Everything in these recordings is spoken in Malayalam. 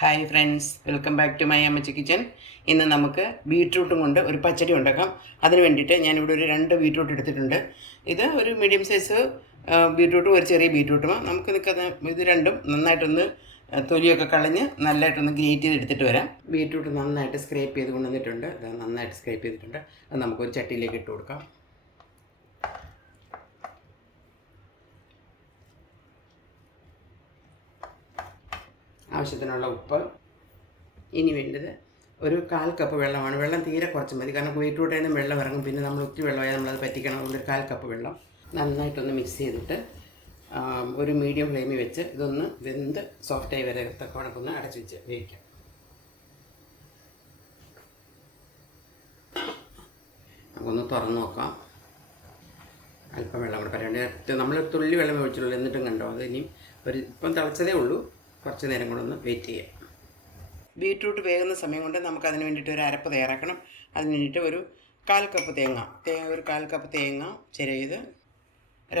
Hi friends, welcome back to my Ammachi kitchen. ഇന്ന് നമുക്ക് ബീട്രൂട്ടും കൊണ്ട് ഒരു പച്ചടി ഉണ്ടാക്കാം. അതിന് വേണ്ടിയിട്ട് ഞാനിവിടെ ഒരു 2 ബീട്രൂട്ട് എടുത്തിട്ടുണ്ട്. ഇത് ഒരു മീഡിയം സൈസ് ബീട്രൂട്ടും ഒരു ചെറിയ ബീട്രൂട്ടും. നമുക്ക് ഇത് രണ്ടും നന്നായിട്ടൊന്ന് തൊലിയൊക്കെ കളഞ്ഞ് നല്ലതായിട്ടൊന്ന് ഗ്രേറ്റ് ചെയ്ത് എടുത്തിട്ട് വരാം. ബീട്രൂട്ട് നന്നായിട്ട് സ്ക്രേപ്പ് ചെയ്ത് കൊണ്ടുവന്നിട്ടുണ്ട്. അത് നന്നായിട്ട് സ്ക്രേപ്പ് ചെയ്തിട്ടുണ്ട്. അത് നമുക്കൊരു ചട്ടിയിലേക്ക് ഇട്ട് കൊടുക്കാം. ആവശ്യത്തിനുള്ള ഉപ്പ്. ഇനി വേണ്ടത് ഒരു 1/4 കപ്പ് വെള്ളമാണ്. വെള്ളം തീരെ കുറച്ച് മതി, കാരണം ബീട്രൂട്ടിൽ നിന്നും വെള്ളം ഇറങ്ങും. പിന്നെ നമ്മൾ ഒത്തിരി വെള്ളമായാൽ നമ്മളത് പറ്റിക്കണം. അതുകൊണ്ട് ഒരു 1/4 കപ്പ് വെള്ളം നന്നായിട്ടൊന്ന് മിക്സ് ചെയ്തിട്ട് ഒരു മീഡിയം ഫ്ലെയിമിൽ വെച്ച് ഇതൊന്ന് വെന്ത് സോഫ്റ്റായി വരെ തക്കവണക്കൊന്ന് അടച്ച് വെച്ച് വേവിക്കാം. നമുക്കൊന്ന് തുറന്ന് നോക്കാം. അല്പം വെള്ളം കൂടെ പറയാണ്ട് നമ്മൾ തുള്ളി വെള്ളം ഒഴിച്ചുള്ളൂ. എന്നിട്ടും കണ്ടോ, അത് ഇനിയും ഇപ്പം തിളച്ചതേ ഉള്ളൂ. കുറച്ച് നേരം കൂടെ ഒന്ന് വെയിറ്റ് ചെയ്യാം. ബീട്രൂട്ട് വേകുന്ന സമയം കൊണ്ട് നമുക്കതിന് വേണ്ടിയിട്ട് ഒരു അരപ്പ് തയ്യാറാക്കണം. അതിന് വേണ്ടിയിട്ട് ഒരു 1/4 കപ്പ് ഒരു 1/4 കപ്പ് തേങ്ങ ചിരകിയത്,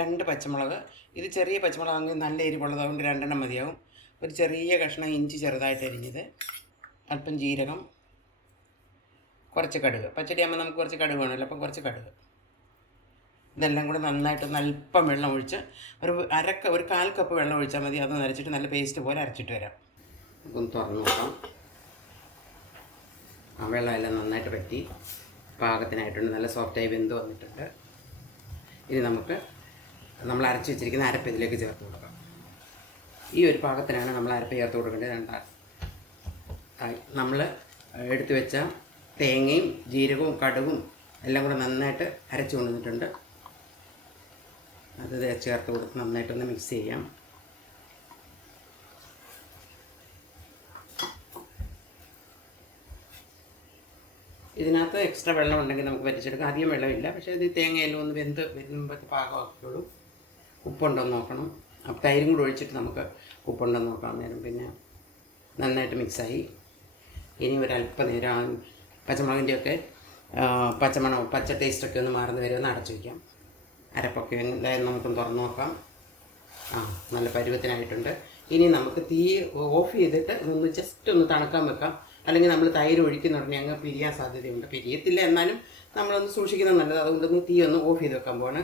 2 പച്ചമുളക്. ഇത് ചെറിയ പച്ചമുളകാണെങ്കിൽ നല്ല എരിവുള്ളത്, അതുകൊണ്ട് 2 മതിയാവും. ഒരു ചെറിയ കഷ്ണം ഇഞ്ചി ചെറുതായിട്ട് അരിഞ്ഞത്, അല്പം ജീരകം, കുറച്ച് കടുക്. പച്ചടിയാകുമ്പോൾ നമുക്ക് കുറച്ച് കടുക് വേണമല്ലോ, അപ്പം കുറച്ച് കടുക്. ഇതെല്ലാം കൂടെ നന്നായിട്ടൊന്ന് അല്പം വെള്ളം ഒഴിച്ച് ഒരു 1/4 കപ്പ് വെള്ളം ഒഴിച്ചാൽ മതി. അത് നരച്ചിട്ട് നല്ല പേസ്റ്റ് പോലെ അരച്ചിട്ട് വരാം. നമുക്കൊന്ന് തുറന്ന് നോക്കാം. ആ വെള്ളമെല്ലാം നന്നായിട്ട് പറ്റി പാകത്തിനായിട്ടുണ്ട്. നല്ല സോഫ്റ്റായി വെന്ത് വന്നിട്ടുണ്ട്. ഇനി നമ്മൾ അരച്ച് വെച്ചിരിക്കുന്ന അരപ്പ് ഇതിലേക്ക് ചേർത്ത് കൊടുക്കാം. ഈ ഒരു പാകത്തിനാണ് നമ്മൾ അരപ്പ് ചേർത്ത് കൊടുക്കേണ്ടത്. നമ്മൾ എടുത്തു വെച്ച തേങ്ങയും ജീരകവും കടുകും എല്ലാം കൂടെ നന്നായിട്ട് അരച്ചു കൊണ്ടുവന്നിട്ടുണ്ട്. അത് ചേർത്ത് കൊടുത്ത് നന്നായിട്ടൊന്ന് മിക്സ് ചെയ്യാം. ഇതിനകത്ത് എക്സ്ട്രാ വെള്ളം ഉണ്ടെങ്കിൽ നമുക്ക് വറ്റിച്ചെടുക്കാം. അധികം വെള്ളമില്ല, പക്ഷേ ഇത് തേങ്ങയെല്ലാം ഒന്ന് വരുമ്പോൾ പാകമാക്കിയോളൂ. ഉപ്പുണ്ടോയെന്ന് നോക്കണം. അപ്പോൾ തൈരും കൂടെ ഒഴിച്ചിട്ട് നമുക്ക് ഉപ്പുണ്ടോയെന്ന് നോക്കാം നേരം. പിന്നെ നന്നായിട്ട് മിക്സായി. ഇനി ഒരല്പം നേരം പച്ചമുളകിൻ്റെയൊക്കെ പച്ച ടേസ്റ്റൊക്കെ ഒന്ന് മാറുന്ന വരെ ഒന്ന് അടച്ചു വയ്ക്കാം. അരപ്പൊക്കെ എന്തായാലും നമുക്കൊന്ന് തുറന്ന് നോക്കാം. നല്ല പരുവത്തിനായിട്ടുണ്ട്. ഇനി നമുക്ക് തീ ഓഫ് ചെയ്തിട്ട് ഒന്ന് ജസ്റ്റ് ഒന്ന് തണുക്കാൻ വെക്കാം. അല്ലെങ്കിൽ നമ്മൾ തൈര് ഒഴിക്കുന്ന ഉടനെ അങ്ങ് പിരിയാൻ സാധ്യതയുണ്ട്. പിരിയത്തില്ല, എന്നാലും നമ്മളൊന്ന് സൂക്ഷിക്കുന്നത് നല്ലത്. അതുകൊണ്ടൊന്ന് തീ ഒന്ന് ഓഫ് ചെയ്ത് വെക്കാൻ പോവാണ്.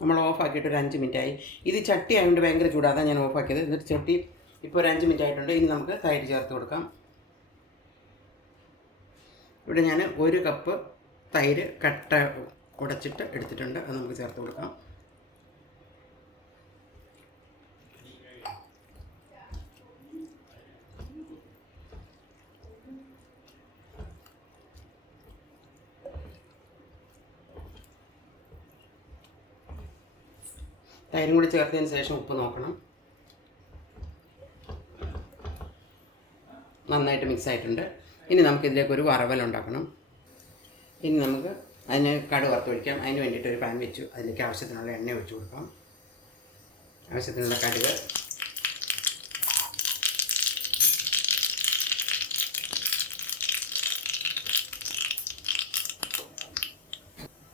നമ്മൾ ഓഫാക്കിയിട്ട് ഒരു 5 മിനിറ്റായി. ഇത് ചട്ടി ആയതുകൊണ്ട് ഭയങ്കര ചൂടാതാണ് ഞാൻ ഓഫാക്കിയത്. എന്നിട്ട് ചട്ടി ഇപ്പോൾ ഒരു 5 മിനിറ്റ് ആയിട്ടുണ്ട്. ഇനി നമുക്ക് തൈര് ചേർത്ത് കൊടുക്കാം. ഇവിടെ ഞാൻ 1 കപ്പ് തൈര് കട്ട ഉടച്ചിട്ട് എടുത്തിട്ടുണ്ട്. അത് നമുക്ക് ചേർത്ത് കൊടുക്കാം. തൈരും കൂടി ചേർത്തതിന് ശേഷം ഉപ്പ് നോക്കണം. നന്നായിട്ട് മിക്സ് ആയിട്ടുണ്ട്. ഇനി നമുക്കിതിലേക്ക് ഒരു വറവലുണ്ടാക്കണം. ഇനി നമുക്ക് അതിന് കടുക് വറുത്തൊഴിക്കാം. അതിന് വേണ്ടിയിട്ട് ഒരു പാൻ വെച്ചു. അതിലേക്ക് ആവശ്യത്തിനുള്ള എണ്ണ ഒഴിച്ചു കൊടുക്കാം. ആവശ്യത്തിനുള്ള കടുക്,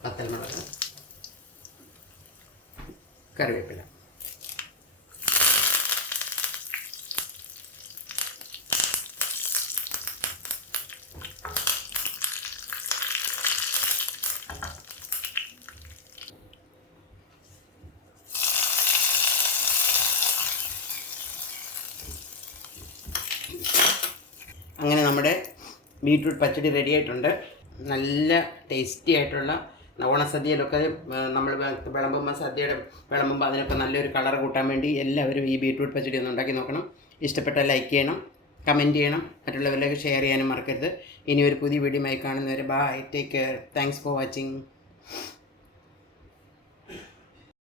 വറ്റൽമുളക്, കറിവേപ്പില. അങ്ങനെ നമ്മുടെ ബീട്രൂട്ട് പച്ചടി റെഡി ആയിട്ടുണ്ട്. നല്ല ടേസ്റ്റി ആയിട്ടുള്ള ഓണസദ്യയിലൊക്കെ നമ്മൾ വിളമ്പുമ്പോൾ അതിനൊക്കെ നല്ലൊരു കളർ കൂട്ടാൻ വേണ്ടി എല്ലാവരും ഈ ബീട്രൂട്ട് പച്ചടി ഒന്ന് ഉണ്ടാക്കി നോക്കണം. ഇഷ്ടപ്പെട്ടാൽ ലൈക്ക് ചെയ്യണം, കമൻറ്റ് ചെയ്യണം, മറ്റുള്ളവരിലേക്ക് ഷെയർ ചെയ്യാനും മറക്കരുത്. ഇനി ഒരു പുതിയ വീഡിയോ ആയി കാണുന്നവരെ bye, take care, thanks for watching.